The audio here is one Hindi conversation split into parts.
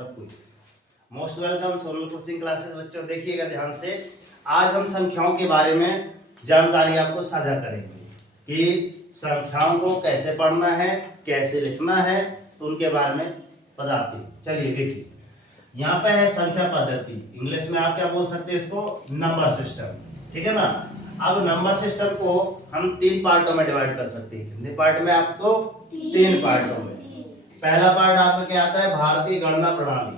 सब कुछ। Most welcome Sonal coaching classes बच्चों। देखिएगा ध्यान से, आज हम संख्याओं के बारे में जानकारी आपको साझा करेंगे कि संख्याओं को कैसे पढ़ना है, कैसे लिखना है, तो उनके बारे में बताते हैं। चलिए देखिए, यहाँ पे है संख्या पद्धति, इंग्लिश में आप क्या बोल सकते हैं इसको, नंबर सिस्टम, ठीक है ना। अब नंबर सिस्टम को हम 3 पार्टों में डिवाइड कर सकते हैं। कितने पार्ट में आपको? 3 पार्टों में। पहला पार्ट आपका क्या आता है? भारतीय गणना प्रणाली,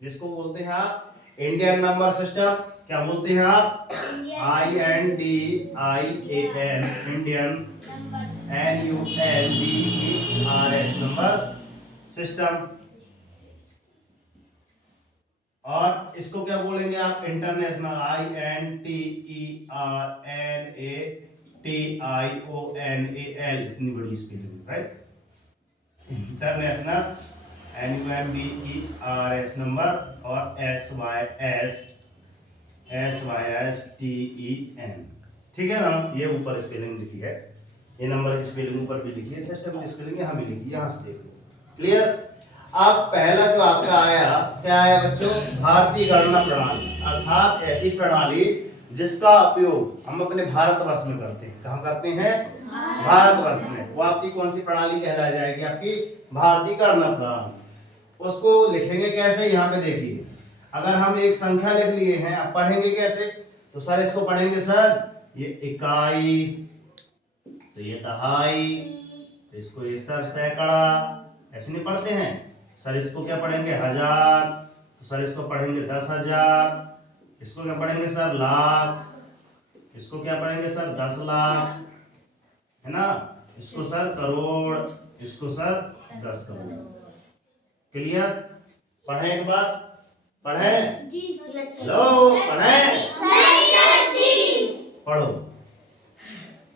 जिसको बोलते हैं आप इंडियन नंबर सिस्टम। क्या बोलते हैं आप? INDIAN, Indian, NUMBERS number system. और इसको क्या बोलेंगे आप? इंटरनेशनल, INTERNATIONAL, इतनी बड़ी spelling, right. International NUMBERS number और SYSTEN, ठीक है ना। ये ऊपर स्पेलिंग लिखी है, ये नंबर की स्पेलिंग ऊपर भी लिखी है, सिस्टम की स्पेलिंग यहाँ भी लिखी है, यहाँ से देख लो। क्लियर। अब पहला जो आपका आया, क्या आया बच्चों? भारतीय गणना प्रणाली, अर्थात ऐसी प्रणाली जिसका उपयोग हम अपने भारतवर्ष में करते हैं। कहाँ करते हैं? भारतवर्ष में। वो आपकी कौन सी प्रणाली कहलाई जाएगी? आपकी भारतीय गणना प्रणाली। उसको लिखेंगे कैसे? यहाँ पे देखिए, अगर हम एक संख्या लिख लिए हैं, अब पढ़ेंगे कैसे? तो सर इसको पढ़ेंगे सर, ये इकाई, तो ये दहाई, तो इसको ये सर सैकड़ा, ऐसे नहीं पढ़ते हैं सर। इसको क्या पढ़ेंगे? हजार, तो सर इसको पढ़ेंगे 10,000। इसको क्या पढ़ेंगे सर? लाख। इसको क्या पढ़ेंगे सर? 10 लाख, है ना। इसको सर करोड़, इसको सर 10 करोड़। क्लियर? पढ़े एक बार, पढ़े लो, पढ़े, पढ़ो।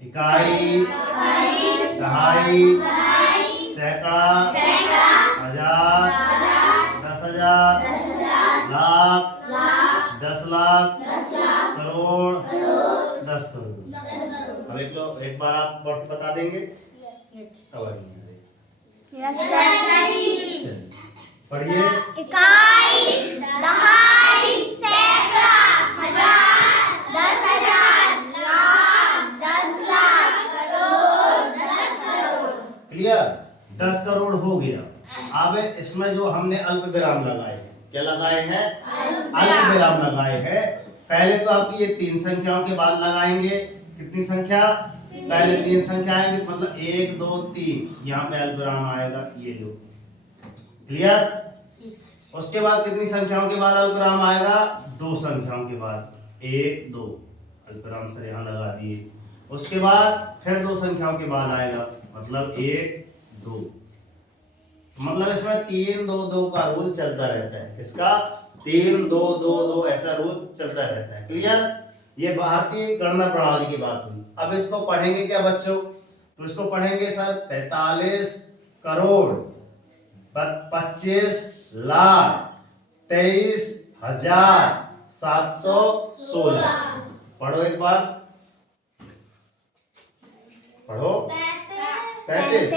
इकाई, दहाई, सैकड़ा, हजार, 10,000, लाख, 10 लाख, करोड़, 10 करोड़। अब एक बार आप बता देंगे? पढ़िए। इकाई, दहाई, सैकड़ा, हजार, 10,000, लाख, 10 लाख, करोड़, 10 करोड़। क्लियर? 10 करोड़ हो गया। अब इसमें जो हमने अल्प विराम लगाए हैं, क्या लगाए हैं? अल्प विराम लगाए हैं। पहले तो आपकी ये 3 संख्याओं के बाद लगाएंगे। कितनी संख्या? पहले 3 संख्या आएंगे, मतलब 1 2 3, यहाँ पे अल्प विराम आएगा, ये लो। क्लियर? उसके बाद कितनी संख्याओं के बाद अल्प विराम आएगा? 2 संख्याओं के बाद, 1 2, अल्प विराम सर यहाँ लगा दिए। उसके बाद फिर 2 संख्याओं के बाद आएगा, मतलब 1 2, मतलब इसमें 3 2 2 का रूल चलता रहता है। इसका 3 2 2 2 ऐसा रूल चलता रहता है। क्लियर? ये भारतीय गणना प्रणाली की बात हुई। अब इसको पढ़ेंगे क्या बच्चों? तो इसको पढ़ेंगे सर 43 करोड़ 25 लाख 23,716। पढ़ो एक बार, पढ़ो। 33,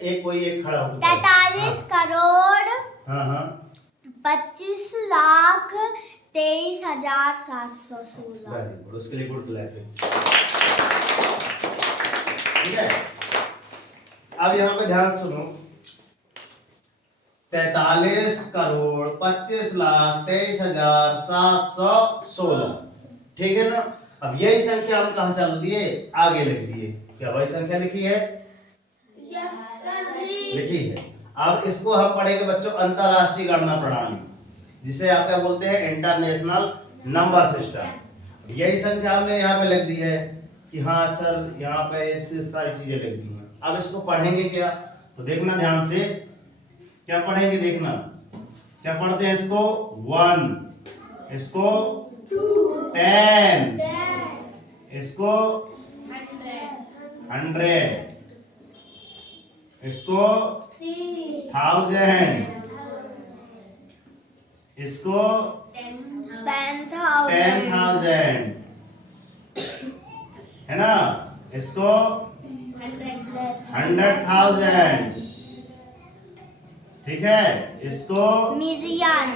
एक कोई एक खड़ा हो। 43 करोड़, हाँ 25 लाख 23,716। वेरी गुड, उसके लिए गुड क्लैप। ठीक है। अब यहाँ पे ध्यान सुनो, 43 करोड़ 25 लाख 23,716, ठीक है ना। अब यही संख्या हम कहाँ चल दिए? आगे लिख दिए। क्या वही संख्या लिखी है? लिखी है। अब इसको हम पढ़ेंगे बच्चों अंतरराष्ट्रीय गणना प्रणाली, जिसे आप क्या बोलते हैं? International number system. यही संख्या हमने यहाँ पे लिख दी है कि हाँ सर यहाँ पे ऐसी सारी चीजें लिख दी हैं। अब इसको पढ़ेंगे क्या? तो देखना ध्यान से, क्या पढ़ेंगे देखना। क्या पढ़ते हैं इसको? 1, इसको 10, इसको 100, इसको 1000, इसको 10,000, है ना। इसको 100,000। ठीक है, इसको मिलियन,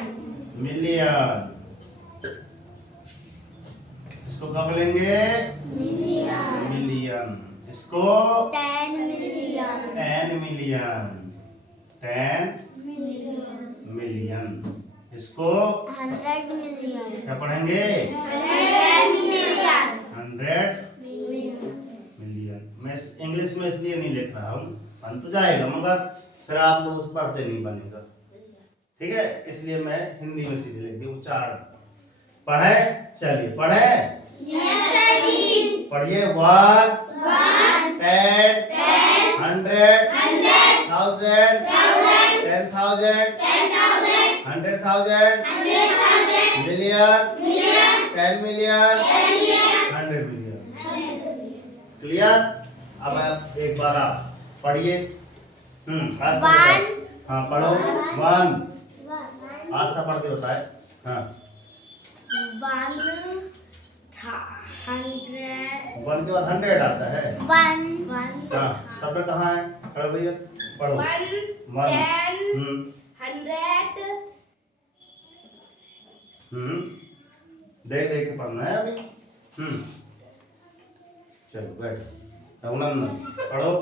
मिलियन। इसको क्या बोलेंगे? Million, million. इसको 10 मिलियन, 10 मिलियन, 10 मिलियन, मिलियन। इसको 100 मिलियन, क्या पढ़ेंगे? 100 मिलियन, 100 मिलियन। मैं इंग्लिश में इसलिए नहीं लिख रहा हूँ, बन तो जाएगा मगर फिर आप लोग पढ़ते नहीं बनेगा, ठीक है, इसलिए मैं हिंदी में सीधे लिख दी उच्चारण। पढ़े, चलिए पढ़े, पढ़िए। 1 10 100 1000 10,000 100,000 मिलियन 10 मिलियन 100 मिलियन। क्लियर? अब आप एक बार आप पढ़िए। आज तक बताओ। हाँ पढ़ो। 1 आज तक पढ़ के बताए। हाँ 1 के बाद 100 आता है। 1 हाँ शब्द कहाँ है? खड़े भैया पढ़ो। 1 देख देख के पढ़ना है अभी। चलो बैठ। रघुनंदन पढ़ो।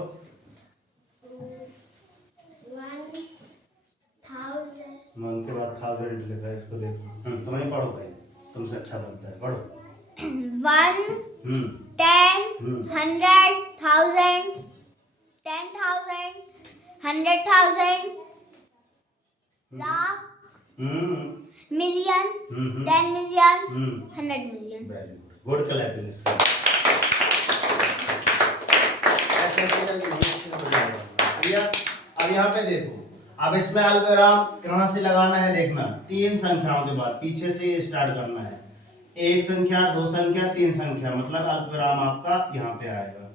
1 के बाद 1000 लिखा है, इसको देखो। तुम ही पढ़ो भाई, तुमसे अच्छा बनता है, पढ़ो। 1 10 100 1000 10,000 100,000 lakh million 10 million 100 million. Very good, good clapping इसका। ऐसे जल्दी नहीं हो जाएगा। अब यहाँ पे देखो, अब इसमें अल्पविराम कहाँ से लगाना है देखना। 3 संख्याओं के बाद पीछे से स्टार्ट करना है। 1 संख्या 2 संख्या 3 संख्या, मतलब अल्पविराम आपका यहाँ पे आएगा,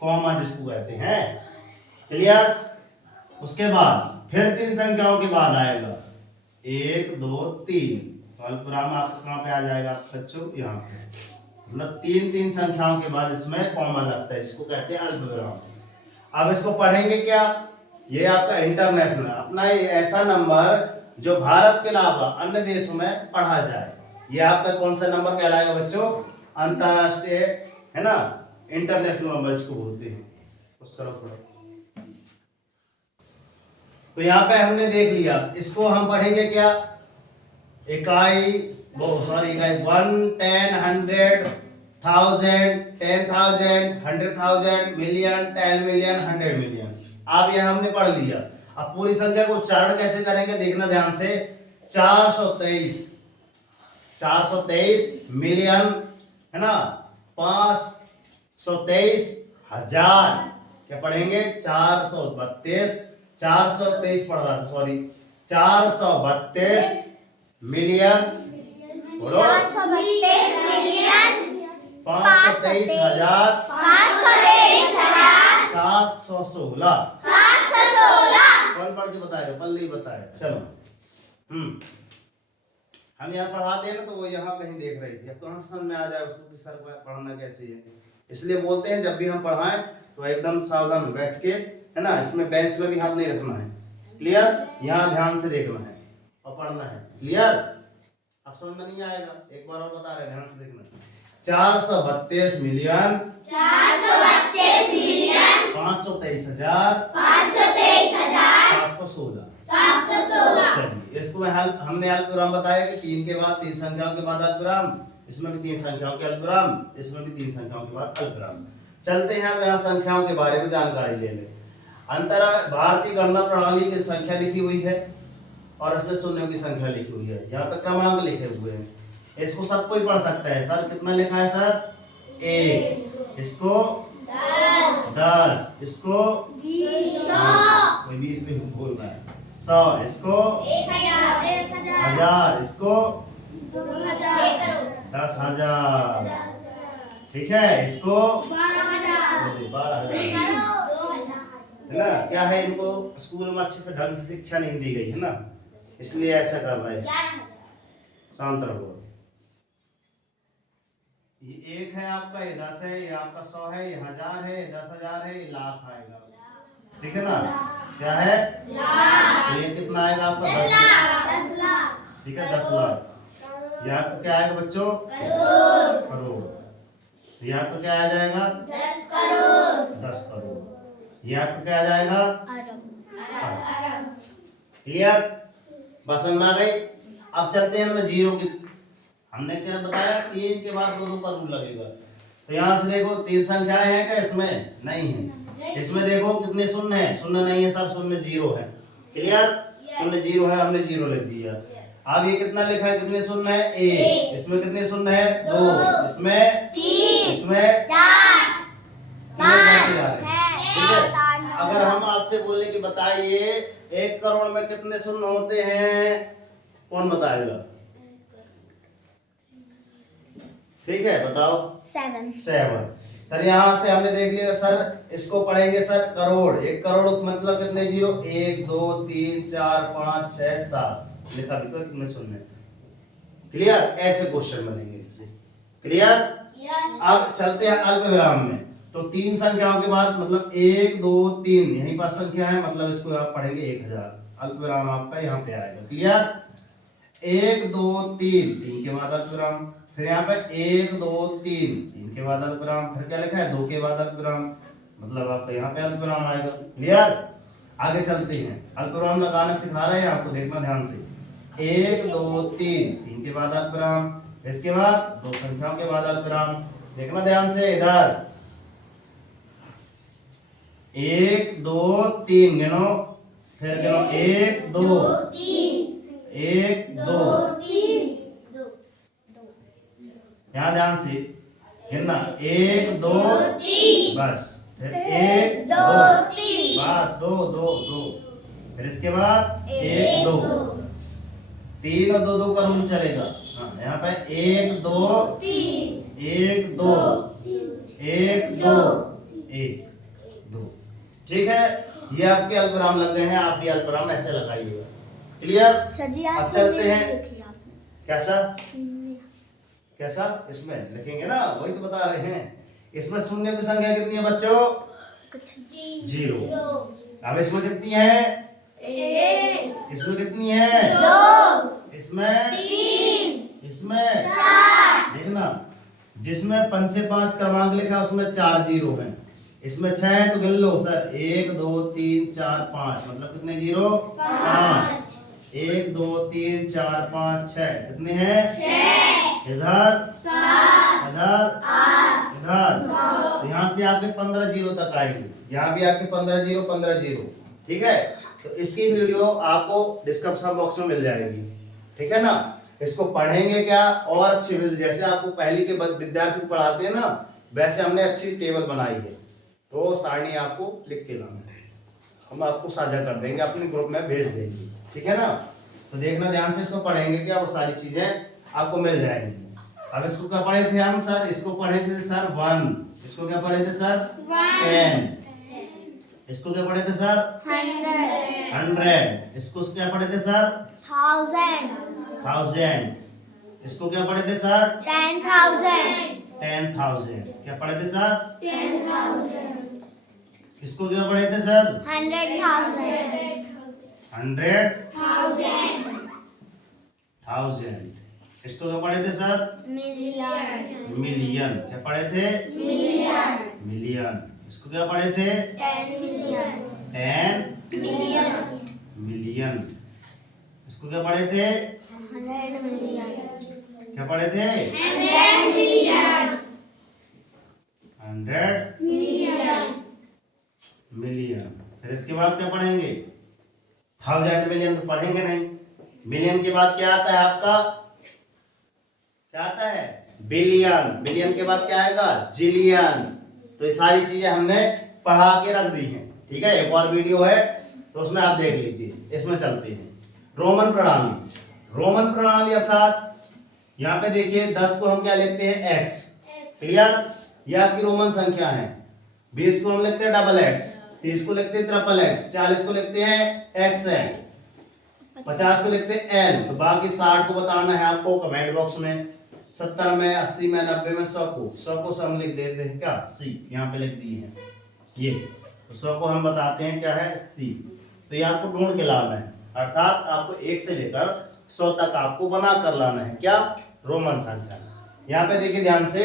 कॉमा जिसको कहते हैं। क्लियर? उसके बाद फिर 3 संख्याओं के बाद आएगा 1 2 3, तो अल्पविराम आपका कहाँ पे आ जाएगा बच्चों? यहाँ पे। मतलब 3 संख्याओं के बाद इसमें कॉमा लगता है, इसको कहते हैं अल्पविराम। अब इसको पढ़ेंगे क्या? ये आपका इंटरनेशनल, अपना ये ऐसा नंबर जो भारत के अलावा अन्य देशों में पढ़ा जाए। ये आपका कौन सा नंबर कहलाएगा बच्चों? अंतरराष्ट्रीय, है ना, इंटरनेशनल नंबर इसको बोलते हैं। उस तरफ पढ़ो। तो यहाँ पे हमने देख लिया, इसको हम पढ़ेंगे क्या? इकाई, वो सॉरी इकाई 1 10 100 1000 10,000 100,000 मिलियन 10 मिलियन 100 मिलियन। अब यह हमने पढ़ लिया। अब पूरी संख्या को उच्चारण कैसे करेंगे देखना ध्यान से। 423 मिलियन, है ना, 523 हजार। क्या पढ़ेंगे? 423 पढ़ रहा था, सॉरी, 432 मिलियन, बोलो, 432 मिलियन 523 हजार 716। कौन पढ़ के बताए? पल्ली बताए। चलो हम यहाँ पढ़ाते हैं ना, तो वो यहाँ कहीं देख रही थी, अब कहाँ समझ में आ जाए उसको कि सर पढ़ना कैसे है। इसलिए बोलते हैं जब भी हम पढ़ाएं तो एकदम सावधान बैठ के, है ना, इसमें बेंच में भी हाथ नहीं रखना है। क्लियर? यहाँ ध्यान से देखना है और पढ़ना है। क्लियर? अब समझ में नहीं आएगा, एक बार और बता रहे, ध्यान से देखना। 432 मिलियन 523 हजार 716। चलिए इसको मैं हमने अल्पविराम बताया कि 3 के बाद 3 संख्याओं के बाद अल्पविराम, इसमें भी 3 संख्याओं के अल्पविराम, इसमें भी 3 संख्याओं के बाद अल्पविराम। चलते हैं अब यहाँ संख्याओं के बारे में जानकारी ले लें। भारतीय गणना प्रणाली की संख्या लिखी हुई है और इसमें शून्यों की संख्या लिखी हुई है। यहाँ पे क्रमांक लिखे हुए हैं, इसको सब कोई पढ़ सकता है। सर कितना लिखा है सर? 1, इसको 10, इसको 20 में बोल रहा है, 100, इसको 1000, इसको 10,000। ठीक है, इसको 12,000, है ना। क्या है, इनको स्कूल में अच्छे से ढंग से शिक्षा नहीं दी गई है ना, इसलिए ऐसा कर रहे हैं। शांत रहो। ये 1 है आपका, ये 10 है, ये आपका 100 है, ये 1000 है, ये 10,000 है, ये लाख आएगा। ठीक है ना? क्या है? लाख। तो ये कितना आएगा आपका? 10 लाख। ठीक है, 10 लाख। ये आपका क्या आएगा बच्चों? करोड़। ये आपका क्या आ जाएगा? 10 करोड़। 10 करोड़। ये आपका क्या आ जाएगा? अरब। क्लियर? बस समझ में आ गई? अब चलते हैं हमें जीरो की। हमने क्या बताया? 3 के बाद 2 का रूल लगेगा। तो यहाँ से देखो 3 संख्याएं हैं क्या इसमें? नहीं है। इसमें देखो कितने शून्य है? शून्य नहीं है, सब शून्य, जीरो है। क्लियर? शून्य जीरो है, हमने जीरो लिख दिया। अब ये कितना लिखा है? कितने शून्य है? 1। इसमें कितने शून्य है? 2। इसमें 3। इसमें 4 5 ठीक है। अगर हम आपसे बोले कि बताइए 1 करोड़ में कितने शून्य होते हैं, कौन बताएगा? ठीक है, बताओ। 7। सर यहाँ से हमने देख लिया सर, इसको पढ़ेंगे सर करोड़। 1 करोड़ मतलब कितने जीरो? 1 2 3 4 5 6 7 लिखा भी तो कितने शून्य। क्लियर? ऐसे क्वेश्चन बनेंगे इससे। क्लियर? अब चलते हैं अल्प विराम में। तो 3 संख्याओं के बाद मतलब 1 2 3 यहीं पर संख्या है, मतलब इसको आप पढ़ेंगे 1000। अल्प विराम आपका यहाँ पे आएगा। क्लियर? 1 2 3 3 के बाद अल्प विराम, फिर यहाँ पे 1 2 3 3 के बाद अल्प विराम, फिर क्या लिखा है? 2 के बाद अल्प विराम, मतलब आपका यहाँ पे अल्प विराम आएगा। क्लियर? आगे चलते हैं। अल्प विराम लगाना सिखा रहे हैं आपको, देखना ध्यान से। 1 2 3 3 के बाद अल्प विराम, इसके बाद 2 संख्याओं के बाद अल्प विराम। देखना ध्यान से इधर। 1 2 3 गिनो, फिर गिनो 1 2 1 2 यहाँ ध्यान से गिनना। 1 2 बस, फिर 1 2 बस, 2 2 2, फिर इसके बाद 1 2 3 और 2 2 का रूल चलेगा। हाँ, यहाँ पे 1 2 1 2 1 2 1 2। ठीक है, ये आपके अल्पविराम लग गए हैं। आप भी अल्पविराम ऐसे लगाइएगा। क्लियर? अब चलते हैं। कैसा कैसा? इसमें लिखेंगे ना, वही तो बता रहे हैं। इसमें शून्य की संख्या कितनी है बच्चों? 0। अब इसमें कितनी है? 1। इसमें कितनी है? 2। इसमें 3। इसमें 4। देखना, जिसमें 5 से 5 क्रमांक लिखा उसमें 4 जीरो हैं। इसमें 6 है तो गिन लो सर। 1 2 3 4 5 मतलब कितने जीरो? 5। 1 2 3 4 5 6 कितने हैं? 6। इधर 7। इधर 8। इधर तो यहाँ से आपके 15 जीरो तक आएंगे। यहाँ भी आपके 15 जीरो 15 जीरो। ठीक है, तो इसकी वीडियो आपको डिस्क्रिप्शन बॉक्स में मिल जाएगी। ठीक है ना? इसको पढ़ेंगे क्या और अच्छी, जैसे आपको पहली के विद्यार्थी पढ़ाते हैं ना, वैसे हमने अच्छी टेबल बनाई है। तो सारणी आपको लिख के लाना है, हम आपको साझा कर देंगे, अपने ग्रुप में भेज देंगे। ठीक है ना? तो देखना ध्यान से, इसको पढ़ेंगे क्या, वो सारी चीजें आपको मिल जाएंगी। अब इसको क्या पढ़े थे हम सर? इसको पढ़े थे सर 1। इसको क्या पढ़े थे सर? 10। इसको क्या पढ़े थे सर? 100। इसको क्या पढ़े थे सर? 1000। इसको क्या पढ़े थे सर? 10,000। क्या पढ़े थे सर? 10,000। इसको क्या पढ़े थे सर? 100,000। 100,000। इसको क्या पढ़े थे सर? मिलियन। क्या पढ़े थे? मिलियन। इसको क्या पढ़े थे? 10 मिलियन। इसको क्या पढ़े थे? 100 मिलियन। क्या पढ़े थे? 100 मिलियन। 100 मिलियन। फिर इसके बाद क्या पढ़ेंगे? 1000 मिलियन तो पढ़ेंगे नहीं। मिलियन के बाद क्या आता है आपका? क्या आता है? बिलियन। बिलियन के बाद क्या आएगा? जिलियन। तो ये सारी चीजें हमने पढ़ा के रख दी हैं। ठीक है, एक और वीडियो है तो उसमें आप देख लीजिए। इसमें चलते हैं रोमन प्रणाली। रोमन प्रणाली अर्थात यहाँ पे देखिए 10 को हम क्या लिखते हैं? x। क्लियर? ये आपकी रोमन संख्या है। 20 को हम लिखते हैं डबल x, 30 को लिखते हैं ट्रिपल x, 40 को लिखते हैं xn, 50 को लिखते हैं n। तो बाकी 60 को बताना है आपको कमेंट बॉक्स में। 70 में, 80 में, 90 में, 100 को हम लिख देते हैं क्या, सी, यहाँ पे लिख दिए हैं ये, तो 100 को हम बताते हैं क्या है, सी। तो ये आपको ढूंढ के लाना है, अर्थात आपको 1 से लेकर 100 तक आपको बना कर लाना है क्या, रोमन संख्या। यहाँ पे देखिए ध्यान से,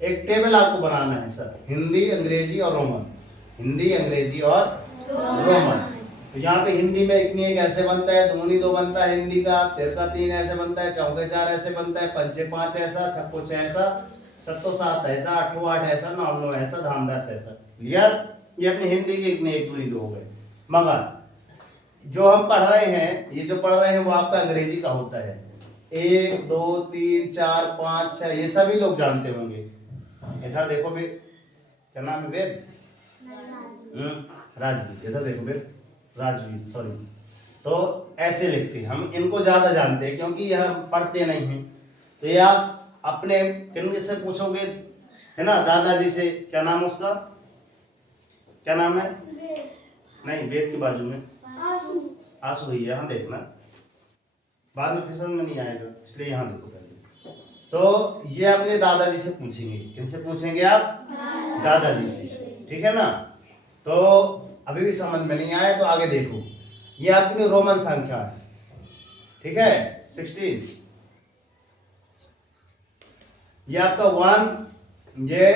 एक टेबल आपको बनाना है सर, हिंदी, अंग्रेजी और रोमन, हिंदी, अंग्रेजी और रोमन। तो यहाँ पे हिंदी में इतनी एक ऐसे बनता है, दूनी 2 बनता है हिंदी का, तिरका 3 ऐसे बनता है, चौके 4 ऐसे बनता है, पंचे 5 ऐसा, छक्को 6 ऐसा, सत्तो 7 ऐसा, अठो 8 ऐसा, 9 9 ऐसा, धाम 10 ऐसा। क्लियर? ये अपनी हिंदी के इतने 1 दूनी 2 हो गए। मगर जो हम पढ़ रहे हैं, ये जो पढ़ रहे हैं वो आपका अंग्रेजी का होता है। 1 2 3 4 5 6 ये सभी लोग जानते होंगे। इधर देखो बे, क्या नाम है वेद, राजवीर, इधर देखो बे, राजवीर, सॉरी। तो ऐसे लिखते हैं, हम इनको ज्यादा जानते हैं क्योंकि यह पढ़ते नहीं हैं। तो ये आप अपने किन से पूछोगे, है ना, दादाजी से, क्या नाम है उसका, क्या नाम है, नहीं वेद के बाजू में आंसू ही है, यहाँ देखना, बाद में फिर समझ में नहीं आएगा, इसलिए यहाँ देखो पहले। तो ये अपने दादाजी से पूछेंगे, किनसे पूछेंगे आप, दादाजी से, ठीक है ना। तो अभी भी समझ में नहीं आया तो आगे देखो, ये आपकी रोमन संख्या है, ठीक है, 16। ये आपका 1, ये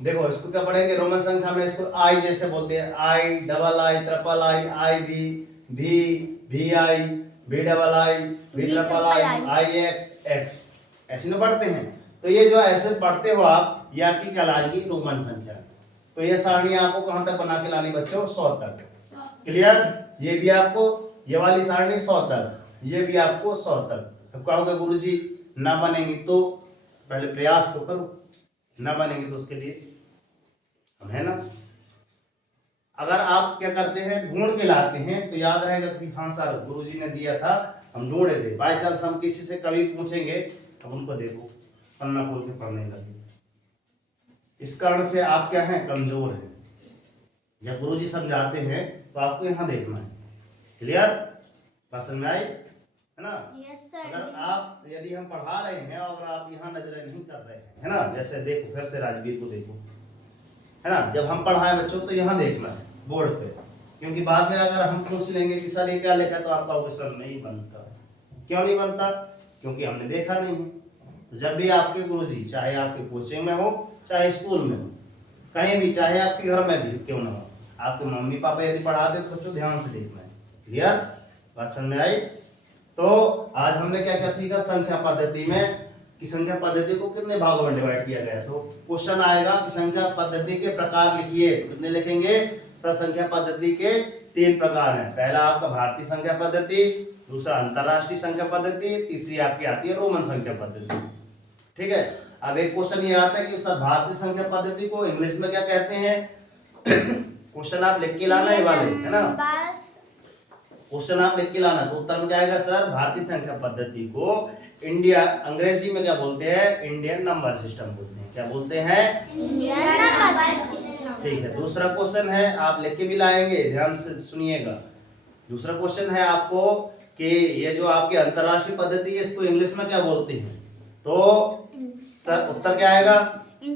देखो इसको क्या पढ़ेंगे, रोमन संख्या में इसको आई जैसे बोलते हैं, I, double I, triple I, I B, भी I, B double I, B triple I, I X, X, ऐसे ना पढ़ते हैं। तो ये जो ऐसे पढ़ते हो आप, ये आपकी कहलाएगी रोमन संख्या। तो ये सारणी आपको कहां तक बना के लानी बच्चों, 100 तक। क्लियर? ये भी आपको, ये वाली सारणी 100 तक, ये भी आपको 100 तक। अब कहोगे गुरुजी ना बनेंगी, तो पहले प्रयास तो करो, ना बनेंगे तो उसके लिए है ना। अगर आप क्या करते हैं, ढूंढ के लाते हैं तो याद रहेगा कि हाँ सर गुरुजी ने दिया था, हम ढूंढे थे। बाई चांस हम किसी से कभी पूछेंगे, अब उनको देखो पन्ना खोल के पढ़ने लगे, इस कारण से आप क्या हैं, कमजोर हैं। जब गुरुजी समझाते हैं तो आपको यहाँ देखना है। क्लियर? बात समझ में आई, है ना। अगर आप, यदि हम पढ़ा रहे हैं और आप यहाँ नजरें नहीं कर रहे हैं, है ना, जैसे देखो फिर से राजवीर को देखो, है ना, जब हम पढ़ाएं बच्चों तो यहाँ देखना है बोर्ड पे, क्योंकि बाद में अगर हम पूछ लेंगे कि सर ये क्या लिखा, तो आपका क्वेश्चन नहीं बनता। क्यों नहीं बनता? क्योंकि हमने देखा नहीं है। तो जब भी आपके गुरुजी, चाहे आपके कोचिंग में हो, चाहे स्कूल में हो, कहीं भी, चाहे आपके घर में भी क्यों ना हो, आपके मम्मी पापा यदि पढ़ाते तो बच्चों ध्यान से देखना है। क्लियर? बात समझ में आई? तो आज हमने क्या क्या सीखा, संख्या पद्धति में कि संख्या पद्धति को कितने भागों में डिवाइड किया गया। तो क्वेश्चन आएगा कि संख्या पद्धति के प्रकार लिखिए, तो कितने लिखेंगे सर? संख्या पद्धति के 3 प्रकार हैं। पहला आपका भारतीय संख्या पद्धति, दूसरा अंतरराष्ट्रीय संख्या पद्धति, तीसरी आपकी आती है रोमन संख्या पद्धति। ठीक है। अब एक क्वेश्चन ये आता है कि सर भारतीय संख्या पद्धति को इंग्लिश में क्या कहते हैं? क्वेश्चन आप लिख के लाना है वाले, है ना, क्वेश्चन आप लिख के लाना, तो उत्तर में क्या आएगा सर? भारतीय संख्या पद्धति को इंडिया, अंग्रेजी में क्या बोलते हैं? इंडियन नंबर सिस्टम बोलते हैं। क्या बोलते हैं? Indian number system. ठीक है। दूसरा क्वेश्चन है, आप लिख के भी लाएंगे, ध्यान से सुनिएगा। दूसरा क्वेश्चन है आपको कि ये जो आपकी अंतरराष्ट्रीय पद्धति है, इसको इंग्लिश में क्या बोलते हैं? तो सर उत्तर क्या आएगा?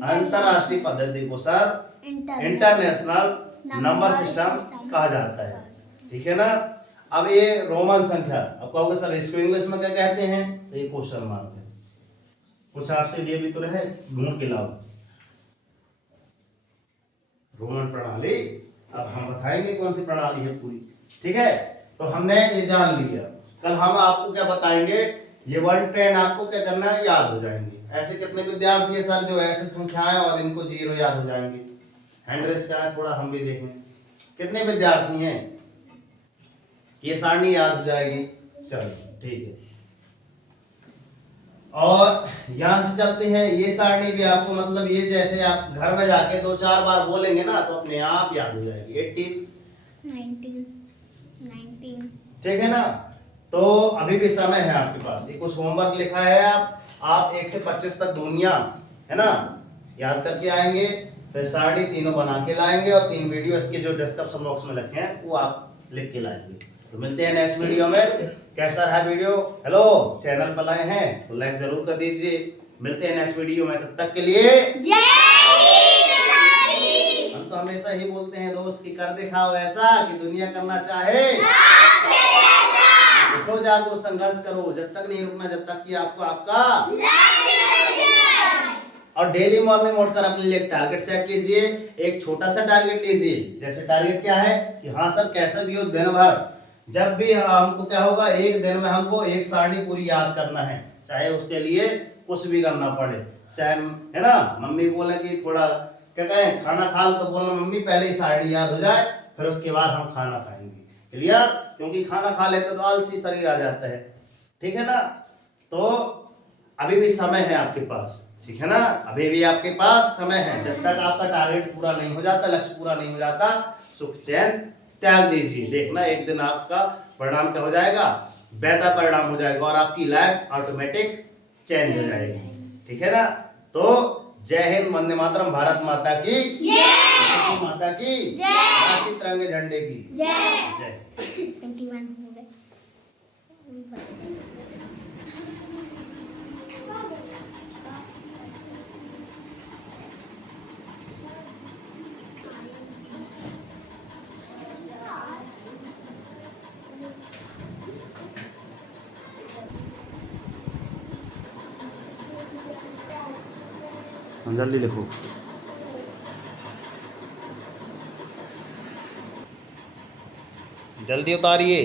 अंतरराष्ट्रीय पद्धति को सर इंटरनेशनल नंबर सिस्टम कहा जाता है। ठीक है ना। अब ये रोमन संख्या, अब कहोगे सर इसको इंग्लिश में क्या कहते हैं? तो ये क्वेश्चन मार्क है, कुछ आपसे ये भी तो रहे, ढूंढ के लाओ। रोमन प्रणाली, अब हम बताएंगे कौन सी प्रणाली है पूरी। ठीक है। तो हमने ये जान लिया, कल हम आपको क्या बताएंगे, ये 1 10 आपको क्या करना है, याद हो जाएंगे। ऐसे कितने विद्यार्थी है सर जो ऐसे संख्याएं और इनको 0 याद हो जाएंगे? हैंड रेस करें थोड़ा, हम भी देखें कितने विद्यार्थी हैं ये सारणी याद हो जाएगी। चलो ठीक है। और यहां से चलते हैं, ये सारणी भी आपको, मतलब ये जैसे आप घर में जाके 2-4 बार बोलेंगे ना तो अपने आप याद हो जाएगी। 18 19 ठीक है ना। तो अभी भी समय है आपके पास, ये कुछ होमवर्क लिखा है, आप 1 से 25 तक दुनिया, है ना, याद करके आएंगे। फिर सारणी तीनों बना के लाएंगे और 3 वीडियो इसके जो डिस्क्रिप्शन बॉक्स में रखे हैं वो आप लिख के लाएंगे। तो मिलते हैं नेक्स्ट वीडियो में। कैसा रहा वीडियो? हेलो, चैनल पर आए हैं तो लाइक जरूर कर दीजिए। मिलते हैं नेक्स्ट वीडियो में, तब तक के लिए हम तो हमेशा ही बोलते हैं दोस्त कि कर दिखाओ ऐसा कि दुनिया करना चाहे। उठो जागो संघर्ष करो, जब तक नहीं रुकना जब तक कि आपको आपका। और डेली मॉर्निंग उठकर अपने लिए एक टारगेट सेट कीजिए, एक छोटा सा टारगेट लीजिए। जैसे टारगेट क्या है कि हाँ सर कैसे भी हो दिन भर, जब भी हमको क्या होगा, एक दिन में हमको एक सारणी पूरी याद करना है, चाहे उसके लिए कुछ भी करना पड़े। चाहे है ना, मम्मी बोले कि थोड़ा क्या कहें खाना खा लो, तो बोलना मम्मी पहले ही सारणी याद हो जाए, फिर उसके बाद हम खाना खाएंगे। क्लियर? क्योंकि खाना खा लेते तो आलसी शरीर आ जाता है। ठीक है ना? तो अभी भी समय है आपके पास, ठीक है ना, अभी भी आपके पास समय है। जब तक आपका टारगेट पूरा नहीं हो जाता, लक्ष्य पूरा नहीं हो जाता, सुख चैन त्याग दीजिए। देखना एक दिन आपका परिणाम क्या हो जाएगा, बेहतर परिणाम हो जाएगा और आपकी लाइफ ऑटोमेटिक चेंज हो जाएगी। ठीक है ना? तो जय हिंद, वंदे मातरम, भारत माता की जय, माता की जय, तिरंगे झंडे की जय। 21 हो गए। जल्दी लिखो। जल्दी उतारिए।